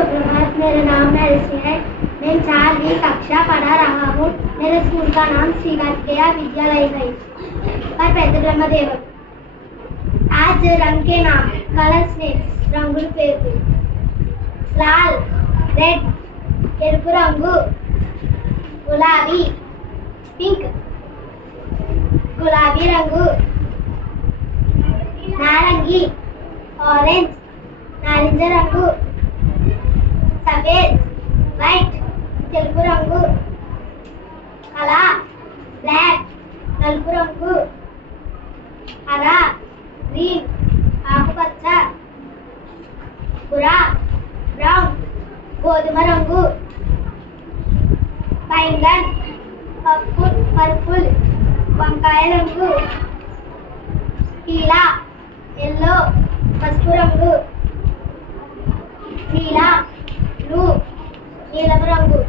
सुप्रभात, मेरा नाम नरसी है। मैं 4वीं कक्षा पढ़ा रहा हूँ। मेरे स्कूल का नाम श्री कार्तिकेय विद्यालय है पर पेद्दब्रह्मदेव। आज रंग के नाम कलर्स नेम्स रंगुल पेरू लाल रेड एरुपु रंगु गुलाबी पिंक गुलाबी रंगु नारंगी ऑरेंज नारिंज रंगु सफेद వైట్ తెలుపు రంగు కలా బ్లాక్ నలుపు రంగు హరా గ్రీన్ ఆకుపచ్చ బురా బ్రౌన్ గోధుమ రంగు బైంగన్ పర్పుల్ వంకాయ రంగు పీలా ఎల్లో పసుపు రంగు నీలా బ్లూ నీలం రంగు